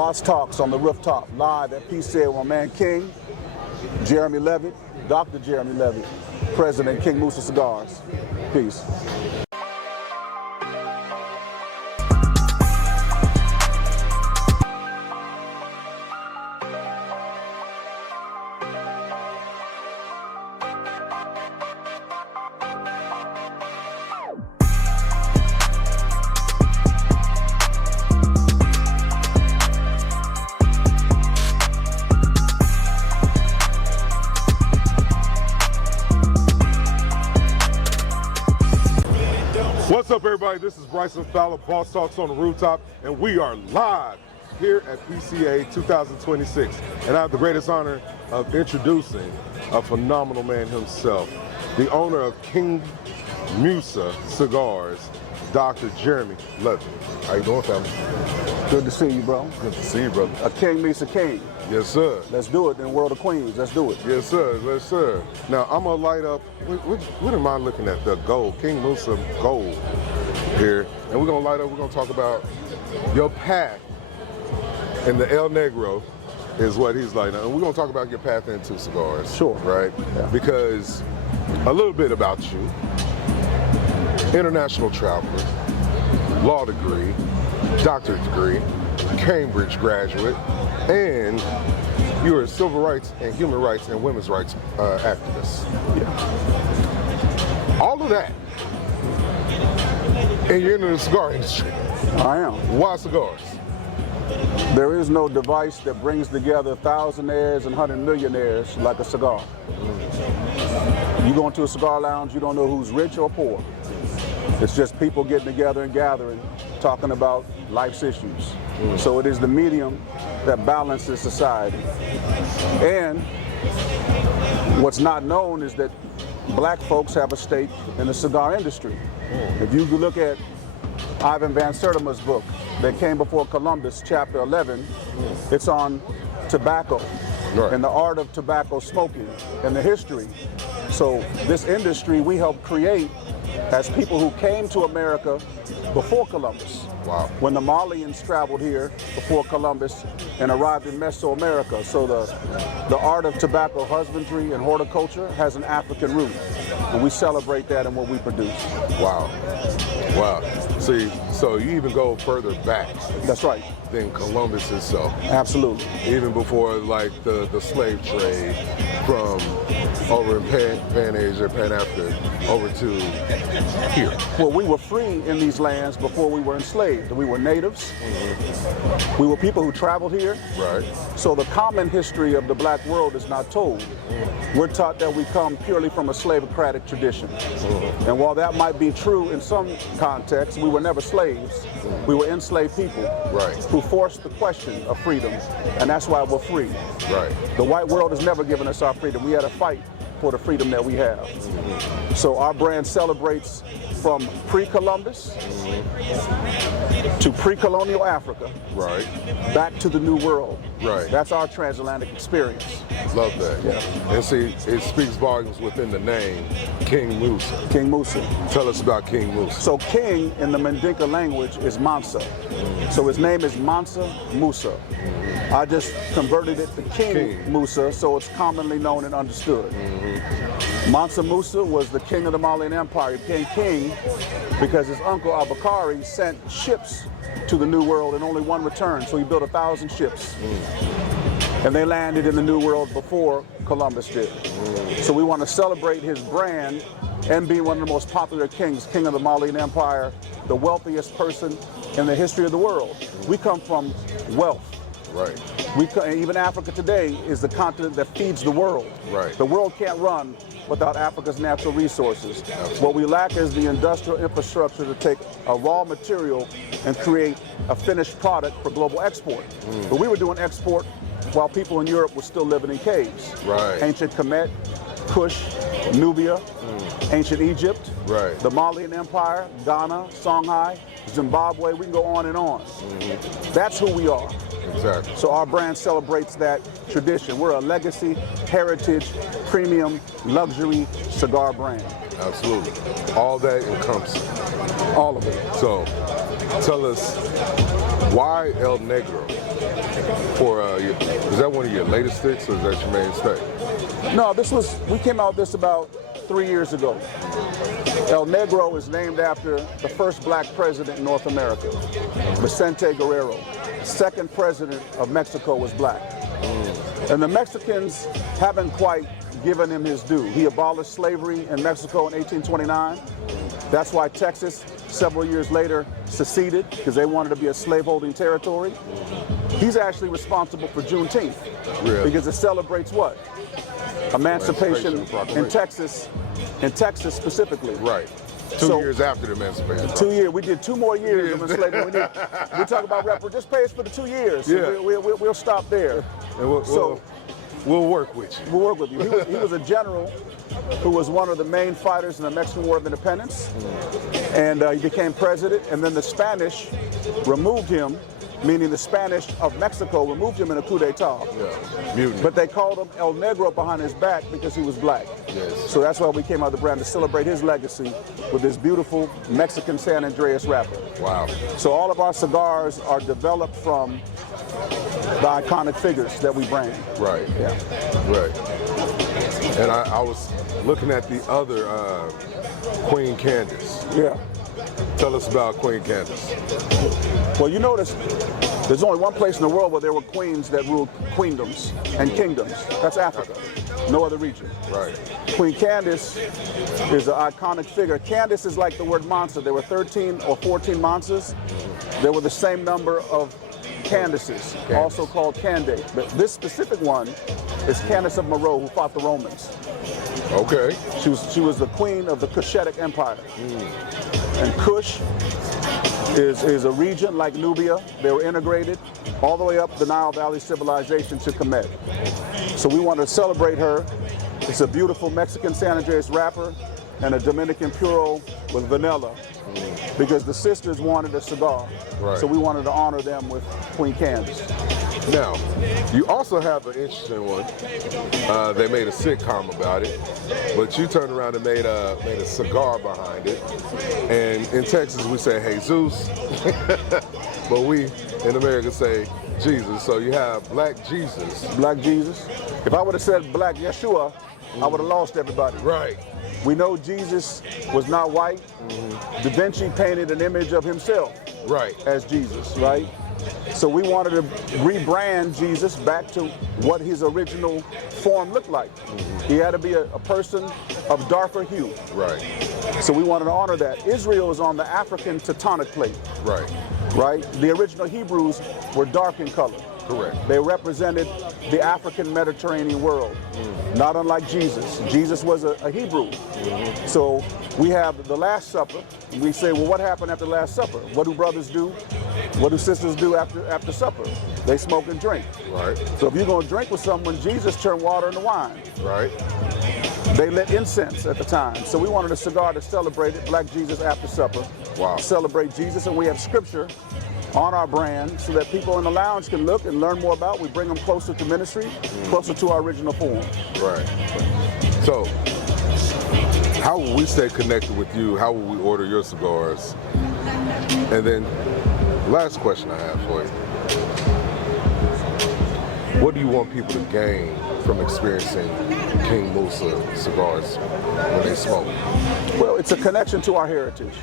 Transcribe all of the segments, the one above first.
Boss Talks on the rooftop, live at PCA with my man King, Jeremy Levitt, Dr. Jeremy Levitt, President King Musa Cigars. Peace. What's up, everybody? This is Bryson Fowler, Boss Talks on the Rooftop, and we are live here at PCA 2026. And I have the greatest honor of introducing a phenomenal man himself, the owner of King Musa Cigars, Dr. Jeremy Levitt. How you doing, family? Good to see you, bro. Good to see you, brother. A king meets a king. Yes, sir. Let's do it in the world of Queens. Let's do it. Yes, sir. Yes, sir. Now, I'm going to light up, what am I looking at? The gold, King Musa gold here. And we're going to light up, we're going to talk about your path. And the El Negro is what he's lighting up. And we're going to talk about your path into cigars. Sure. Right? Yeah. Because a little bit about you. International traveler, law degree, doctorate degree, Cambridge graduate, and you're a civil rights and human rights and women's rights activist. Yeah. All of that, and you're in the cigar industry. I am. Why cigars? There is no device that brings together thousandaires and 100 millionaires like a cigar. You go into a cigar lounge, you don't know who's rich or poor. It's just people getting together and gathering, talking about life's issues. So it is the medium that balances society. And what's not known is that black folks have a stake in the cigar industry. If you look at Ivan Van Sertima's book that came before Columbus, chapter 11, it's on tobacco and the art of tobacco smoking and the history. So this industry we helped create as people who came to America before Columbus. Wow. When the Malians traveled here before Columbus and arrived in Mesoamerica. So the art of tobacco husbandry and horticulture has an African root. And we celebrate that in what we produce. Wow. Wow. See, so you even go further back. That's right. Than Columbus itself. Absolutely. Even before like the slave trade from over in Pan Asia, Pan Africa, over to here. Well, we were free in these lands before we were enslaved. We were natives. We were people who traveled here. Right. So the common history of the black world is not told. We're taught that we come purely from a slavocratic tradition. And while that might be true in some contexts, we were never slaves. We were enslaved people who forced the question of freedom, and that's why we're free. Right. The white world has never given us our freedom. We had to fight for the freedom that we have. So our brand celebrates from pre-Columbus to pre-colonial Africa, back to the New World. Right. That's our transatlantic experience. Love that. Yeah. And see, it speaks volumes within the name, King Musa. King Musa. Tell us about King Musa. So King in the Mandinka language is Mansa. So his name is Mansa Musa. I just converted it to King Musa, so it's commonly known and understood. Mansa Musa was the king of the Malian Empire. He became king because his uncle Abakari sent ships to the New World and only one returned, so he built 1,000 ships. And they landed in the New World before Columbus did. So we want to celebrate his brand and be one of the most popular kings, king of the Malian Empire, the wealthiest person in the history of the world. We come from wealth. Right. Even Africa today is the continent that feeds the world. Right. The world can't run without Africa's natural resources. Absolutely. What we lack is the industrial infrastructure to take a raw material and create a finished product for global export. But we were doing export while people in Europe were still living in caves. Right. Ancient Kemet, Kush, Nubia, ancient Egypt, the Malian Empire, Ghana, Songhai, Zimbabwe, we can go on and on. That's who we are. Exactly. So our brand celebrates that tradition. We're a legacy, heritage, premium, luxury cigar brand. Absolutely. All that encompasses. All of it. So tell us Why El Negro? Is that one of your latest sticks, or is that your mainstay? No, we came out with this about 3 years ago. El Negro is named after the first black president in North America, Vicente Guerrero. Second president of Mexico was black. And the Mexicans haven't quite given him his due. He abolished slavery in Mexico in 1829. That's why Texas, several years later, seceded, because they wanted to be a slaveholding territory. He's actually responsible for Juneteenth, because it celebrates what? Emancipation in Texas specifically. Right. Two years after the emancipation. 2 years. We did 2 more years of enslavement. We talk about just pay us for the 2 years. Yeah. We'll stop there. And we'll work with you. We'll work with you. He was a general who was one of the main fighters in the Mexican War of Independence. And he became president. And then the Spanish removed him, meaning the Spanish of Mexico removed him in a coup d'etat. Yeah, mutiny. But they called him El Negro behind his back because he was black. Yes. So that's why we came out with the brand, to celebrate his legacy with this beautiful Mexican San Andreas wrapper. Wow. So all of our cigars are developed from the iconic figures that we brand. Right. Yeah. Right. And I was looking at the other Queen Candace. Yeah. Tell us about Queen Candace. Well, you notice there's only one place in the world where there were queens that ruled queendoms and kingdoms. That's Africa. No other region. Right. Queen Candace is an iconic figure. Candace is like the word monster. There were 13 or 14 monsters. There were the same number of Candaces, also called Candide. But this specific one is Candace of Moreau, who fought the Romans. Okay. She was the queen of the Cushitic Empire. And Kush is a region like Nubia. They were integrated all the way up the Nile Valley civilization to Kemet. So we want to celebrate her. It's a beautiful Mexican San Andreas wrapper and a Dominican Puro with vanilla, because the sisters wanted a cigar. Right. So we wanted to honor them with Queen Candace. Now, you also have an interesting one. They made a sitcom about it, but you turned around and made a cigar behind it. And in Texas, we say Jesus, but we in America say Jesus. So you have Black Jesus. Black Jesus. If I would have said Black Yeshua, I would have lost everybody. Right. We know Jesus was not white. Da Vinci painted an image of himself as Jesus, right? So we wanted to rebrand Jesus back to what his original form looked like. He had to be a person of darker hue. Right. So we wanted to honor that. Israel is on the African tectonic plate. Right. Right? The original Hebrews were dark in color. Correct. They represented the African Mediterranean world, not unlike Jesus. Jesus was a Hebrew. So we have the Last Supper. And we say, well, what happened after the Last Supper? What do brothers do? What do sisters do after supper? They smoke and drink. Right. So if you're going to drink with someone, Jesus turned water into wine. Right. They lit incense at the time. So we wanted a cigar to celebrate it, Black Jesus after supper. Wow. Celebrate Jesus, and we have scripture on our brand so that people in the lounge can look and learn more about. We bring them closer to ministry, closer to our original form. Right. So, how will we stay connected with you? How will we order your cigars? And then, last question I have for you. What do you want people to gain from experiencing King Musa cigars when they smoke? Well, it's a connection to our heritage.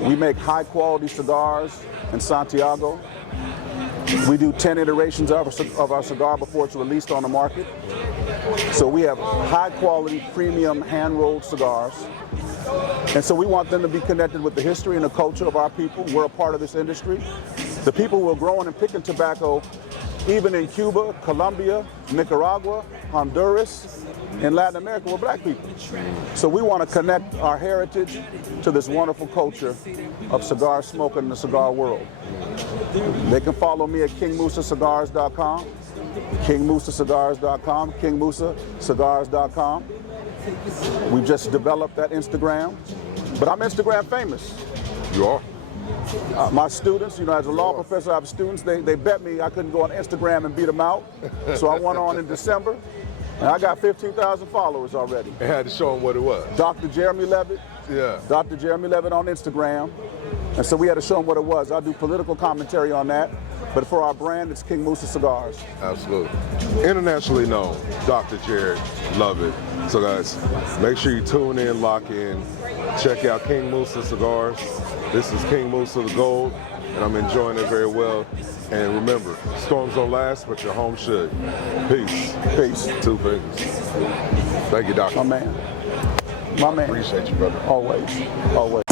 We make high quality cigars in Santiago. We do 10 iterations of our cigar before it's released on the market. So we have high quality, premium, hand-rolled cigars. And so we want them to be connected with the history and the culture of our people. We're a part of this industry. The people who are growing and picking tobacco, even in Cuba, Colombia, Nicaragua, Honduras, in Latin America, were black people. So we want to connect our heritage to this wonderful culture of cigar smoking in the cigar world. They can follow me at KingMusaCigars.com, KingMusaCigars.com, KingMusaCigars.com. We've just developed that Instagram, but I'm Instagram famous. You are? My students, as a law professor, I have students, they bet me I couldn't go on Instagram and beat them out. So I went on in December, and I got 15,000 followers already. And had to show them what it was. Dr. Jeremy Levitt. Yeah. Dr. Jeremy Levitt on Instagram. And so we had to show them what it was. I'll do political commentary on that, but for our brand, it's King Musa Cigars. Absolutely. Internationally known, Dr. Jared, love it. So guys, make sure you tune in, lock in, check out King Musa Cigars. This is King Musa the Gold, and I'm enjoying it very well. And remember, storms don't last, but your home should. Peace. Peace. Two fingers. Thank you, Doctor. My man. My man. Appreciate you, brother. Always. Always.